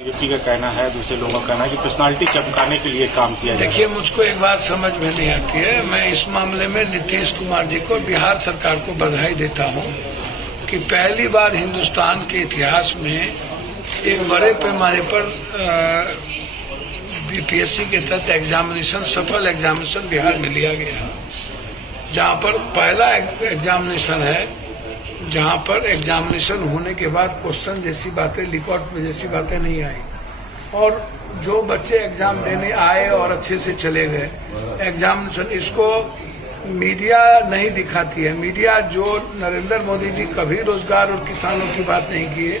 BJP का कहना है, दूसरे लोगों का कहना है कि पर्सनालिटी चमकाने के लिए काम किया जाए। देखिए, मुझको एक बात समझ में नहीं आती है। मैं इस मामले में नीतीश कुमार जी को, बिहार सरकार को बधाई देता हूं कि पहली बार हिंदुस्तान के इतिहास में एक बड़े पैमाने पर बीपीएससी के तहत एग्जामिनेशन, सफल एग्जामिनेशन बिहार में लिया गया, जहां पर पहला एग्जामिनेशन है जहां पर एग्जामिनेशन होने के बाद क्वेश्चन जैसी बातें, लिकआउट में जैसी बातें नहीं आई, और जो बच्चे एग्जाम देने आए और अच्छे से चले गए एग्जामिनेशन, इसको मीडिया नहीं दिखाती है। मीडिया जो नरेंद्र मोदी जी कभी रोजगार और किसानों की बात नहीं किए,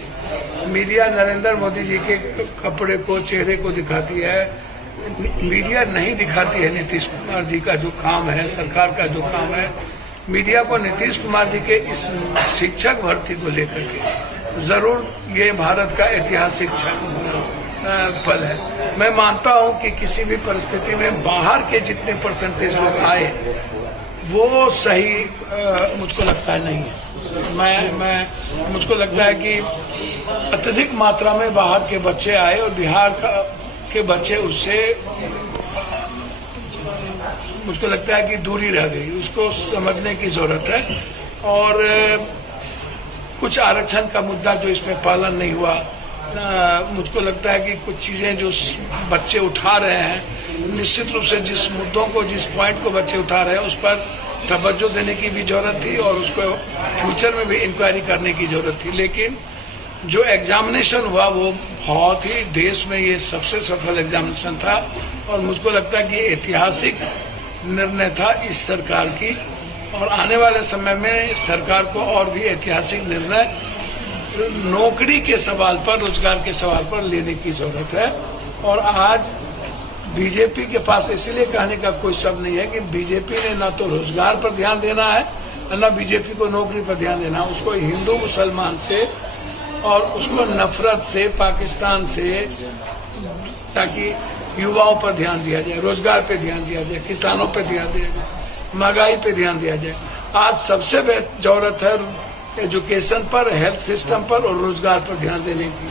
मीडिया नरेंद्र मोदी जी के कपड़े को, चेहरे को दिखाती है। मीडिया नहीं दिखाती है नीतीश कुमार जी का जो काम है, सरकार का जो काम है। मीडिया को नीतीश कुमार जी के इस शिक्षक भर्ती को लेकर के जरूर ये भारत का ऐतिहासिक पल है। मैं मानता हूं कि किसी भी परिस्थिति में बाहर के जितने परसेंटेज लोग आए वो सही मुझको लगता है नहीं है। मुझको लगता है कि अत्यधिक मात्रा में बाहर के बच्चे आए और बिहार के बच्चे उससे मुझको लगता है कि दूरी रह गई। उसको समझने की जरूरत है। और कुछ आरक्षण का मुद्दा जो इसमें पालन नहीं हुआ, मुझको लगता है कि कुछ चीजें जो बच्चे उठा रहे हैं, निश्चित रूप से जिस मुद्दों को, जिस पॉइंट को बच्चे उठा रहे हैं उस पर तवज्जो देने की भी जरूरत थी और उसको फ्यूचर में भी इंक्वायरी करने की जरूरत थी। लेकिन जो एग्जामिनेशन हुआ वो बहुत ही, देश में ये सबसे सफल एग्जामिनेशन था और मुझको लगता है कि ऐतिहासिक निर्णय था इस सरकार की, और आने वाले समय में सरकार को और भी ऐतिहासिक निर्णय नौकरी के सवाल पर, रोजगार के सवाल पर लेने की जरूरत है। और आज बीजेपी के पास इसलिए कहने का कोई शब्द नहीं है कि बीजेपी ने ना तो रोजगार पर ध्यान देना है, ना बीजेपी को नौकरी पर ध्यान देना है। उसको हिंदू मुसलमान से और उसको नफरत से, पाकिस्तान से, ताकि युवाओं पर ध्यान दिया जाए, रोजगार पे ध्यान दिया जाए, किसानों पे ध्यान दिया जाए, महंगाई पे ध्यान दिया जाए। आज सबसे जरूरत है एजुकेशन पर, हेल्थ सिस्टम पर और रोजगार पर ध्यान देने की।